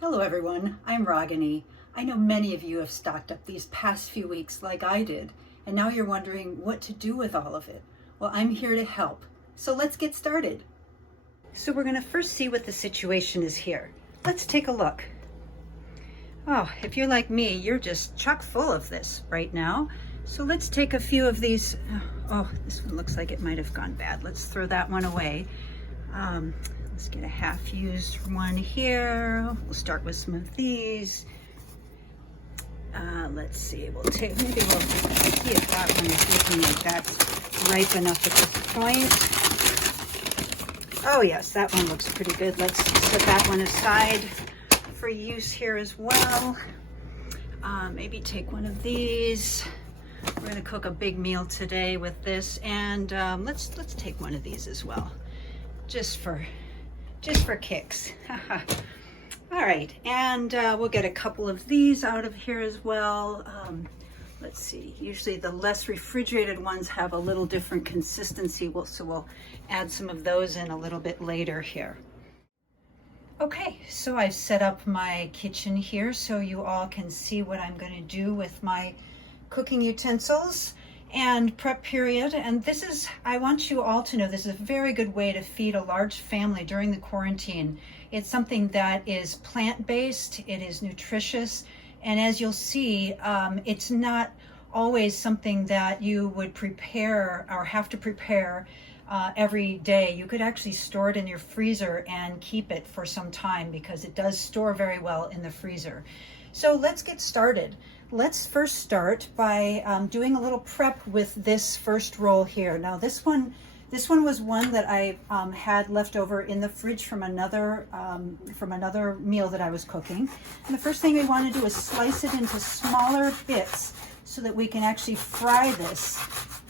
Hello everyone, I'm Ragini. I know many of you have stocked up these past few weeks like I did, and now you're wondering what to do with all of it. Well, I'm here to help. So let's get started. So we're going to first see what the situation is here. Let's take a look. Oh, if you're like me, you're just chock full of this right now. So let's take a few of these. Oh, this one looks like it might have gone bad. Let's throw that one away. Let's get a half-used one here. We'll start with some of these. Let's see, maybe we'll see if that one is looking like that's ripe enough at this point. Oh yes, that one looks pretty good. Let's set that one aside for use here as well. Maybe take one of these. We're gonna cook a big meal today with this, and let's take one of these as well, just for kicks. All right, and we'll get a couple of these out of here as well. Let's see, usually the less refrigerated ones have a little different consistency, so we'll add some of those in a little bit later here. Okay, so I've set up my kitchen here so you all can see what I'm going to do with my cooking utensils and prep period. And this is, I want you all to know, this is a very good way to feed a large family during the quarantine. It's something that is plant-based, it is nutritious, and as you'll see, it's not always something that you would prepare or have to prepare every day. You could actually store it in your freezer and keep it for some time because it does store very well in the freezer. So let's get started. Let's first start by doing a little prep with this first roll here. Now this one was one that I had left over in the fridge from another meal that I was cooking. And the first thing we want to do is slice it into smaller bits so that we can actually fry this.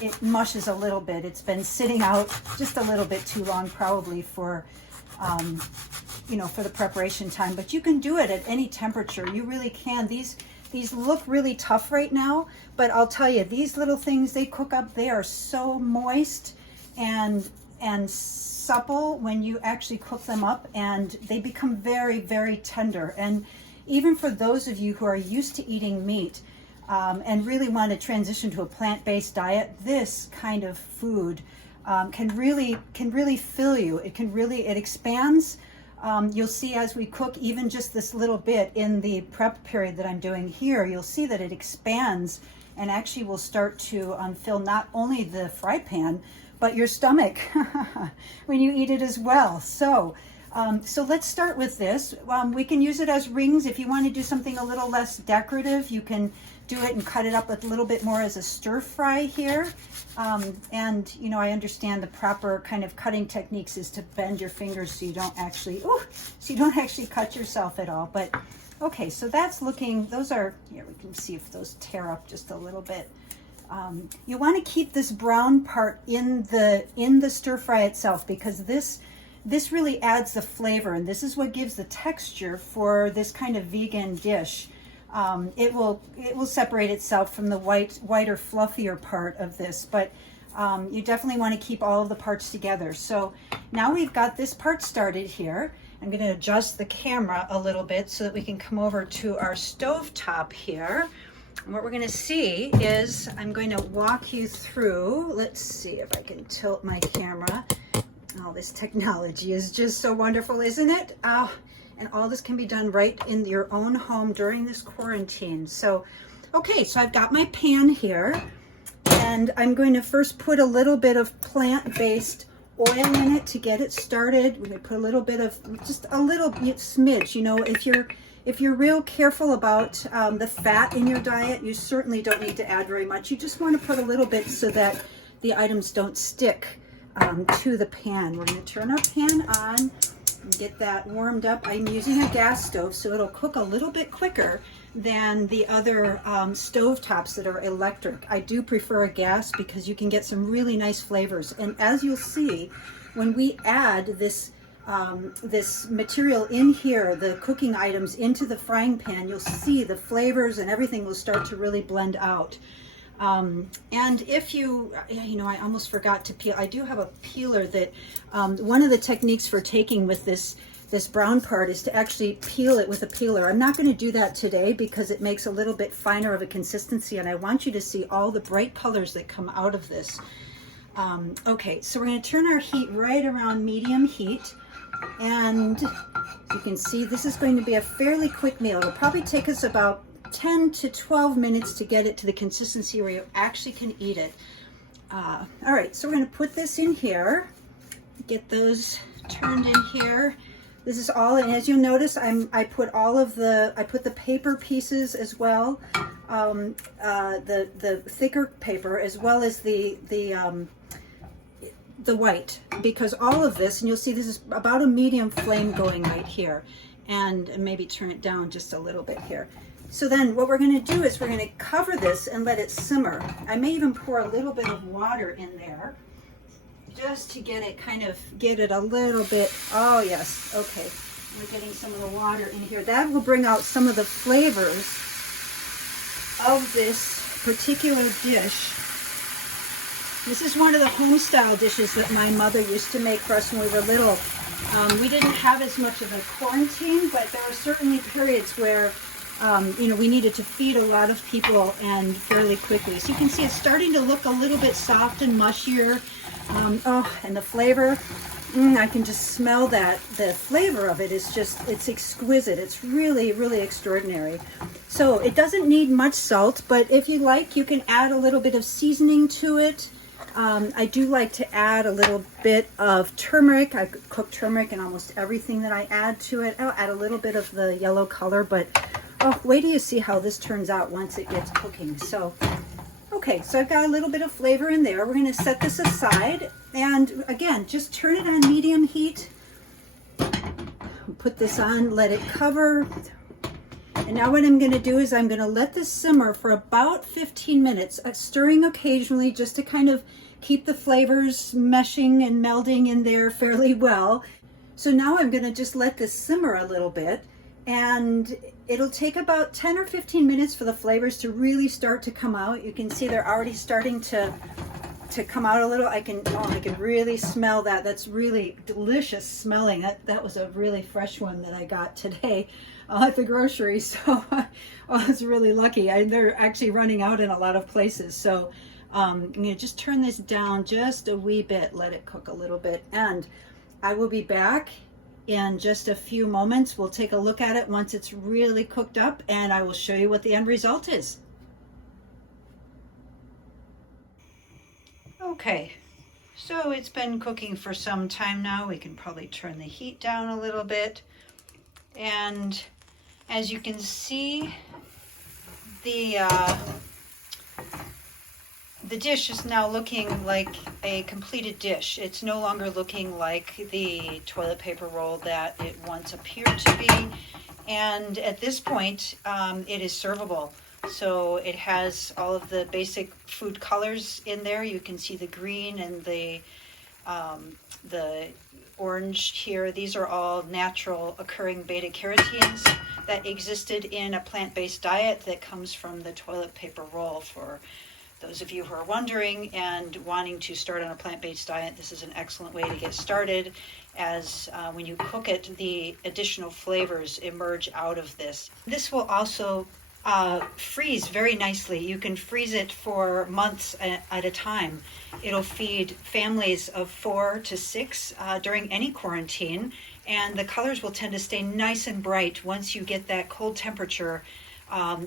It mushes a little bit. It's been sitting out just a little bit too long probably for for the preparation time, but you can do it at any temperature. You really can. These look really tough right now, but I'll tell you, these little things, they cook up, they are so moist and supple when you actually cook them up, and they become very, very tender. And even for those of you who are used to eating meat and really want to transition to a plant-based diet, this kind of food can really fill you. It expands. You'll see as we cook even just this little bit in the prep period that I'm doing here, you'll see that it expands and actually will start to fill not only the fry pan, but your stomach when you eat it as well. So let's start with this. We can use it as rings. If you want to do something a little less decorative, you can do it and cut it up a little bit more as a stir fry here. And I understand the proper kind of cutting techniques is to bend your fingers so you don't actually cut yourself at all. But okay, so that's looking, those are, here we can see if those tear up just a little bit. You want to keep this brown part in the stir fry itself, because this really adds the flavor, and this is what gives the texture for this kind of vegan dish. It will separate itself from the whiter, fluffier part of this, but you definitely want to keep all of the parts together. So now we've got this part started here. I'm going to adjust the camera a little bit so that we can come over to our stovetop here. And what we're going to see is I'm going to walk you through. Let's see if I can tilt my camera. Oh, this technology is just so wonderful, isn't it? And all this can be done right in your own home during this quarantine. So, okay, so I've got my pan here, and I'm going to first put a little bit of plant-based oil in it to get it started. We're going to put a little bit of, just a little smidge. If you're real careful about the fat in your diet, you certainly don't need to add very much. You just want to put a little bit so that the items don't stick to the pan. We're going to turn our pan on and get that warmed up. I'm using a gas stove, so it'll cook a little bit quicker than the other stove tops that are electric. I do prefer a gas because you can get some really nice flavors. And as you'll see, when we add this material in here, the cooking items into the frying pan, you'll see the flavors and everything will start to really blend out. And if I almost forgot to peel. I do have a peeler that, one of the techniques for taking with this this brown part is to actually peel it with a peeler. I'm not going to do that today because it makes a little bit finer of a consistency, and I want you to see all the bright colors that come out of this. Okay, so we're going to turn our heat right around medium heat, and you can see this is going to be a fairly quick meal. It'll probably take us about 10 to 12 minutes to get it to the consistency where you actually can eat it. All right, so we're going to put this in here, get those turned in here. This is all, and as you'll notice, I put the paper pieces as well, the thicker paper, as well as the white, because all of this, and you'll see this is about a medium flame going right here, and maybe turn it down just a little bit here. So then what we're going to do is we're going to cover this and let it simmer. I may even pour a little bit of water in there, just to get it a little bit. Oh yes, okay, we're getting some of the water in here. That will bring out some of the flavors of this particular dish. This is one of the home style dishes that my mother used to make for us when we were little. We didn't have as much of a quarantine, but there were certainly periods where we needed to feed a lot of people, and fairly quickly. So you can see it's starting to look a little bit soft and mushier. And the flavor, I can just smell that. The flavor of it is it's exquisite. It's really, really extraordinary. So it doesn't need much salt, but if you like, you can add a little bit of seasoning to it. I do like to add a little bit of turmeric. I cook turmeric in almost everything that I add to it. I'll add a little bit of the yellow color, but wait till you see how this turns out once it gets cooking. So okay, so I've got a little bit of flavor in there. We're going to set this aside, and again, just turn it on medium heat. Put this on, let it cover. And now what I'm going to do is I'm going to let this simmer for about 15 minutes, stirring occasionally just to kind of keep the flavors meshing and melding in there fairly well. So now I'm going to just let this simmer a little bit, and it'll take about 10 or 15 minutes for the flavors to really start to come out. You can see they're already starting to come out a little. I can really smell that. That's really delicious smelling. That was a really fresh one that I got today at the grocery. So I was really lucky. They're actually running out in a lot of places. So I'm going to just turn this down just a wee bit, let it cook a little bit, and I will be back in just a few moments. We'll take a look at it once it's really cooked up, and I will show you what the end result is. Okay, so it's been cooking for some time now. We can probably turn the heat down a little bit, and as you can see, the dish is now looking like a completed dish. It's no longer looking like the toilet paper roll that it once appeared to be. And at this point, it is servable. So it has all of the basic food colors in there. You can see the green and the orange here. These are all natural occurring beta carotenes that existed in a plant-based diet that comes from the toilet paper roll. For those of you who are wondering and wanting to start on a plant-based diet, this is an excellent way to get started, as when you cook it, the additional flavors emerge out of this. This will also freeze very nicely. You can freeze it for months at a time. It'll feed families of 4 to 6 during any quarantine, and the colors will tend to stay nice and bright once you get that cold temperature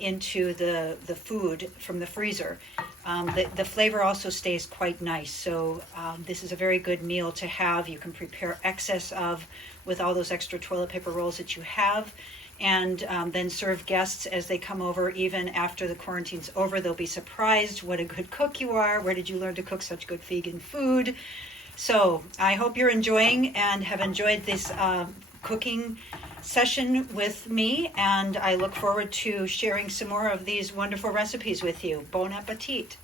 into the food from the freezer. The flavor also stays quite nice. So this is a very good meal to have. You can prepare excess of with all those extra toilet paper rolls that you have, and then serve guests as they come over. Even after the quarantine's over, they'll be surprised what a good cook you are. Where did you learn to cook such good vegan food? So I hope you're enjoying and have enjoyed this cooking session with me, and I look forward to sharing some more of these wonderful recipes with you. Bon appetit!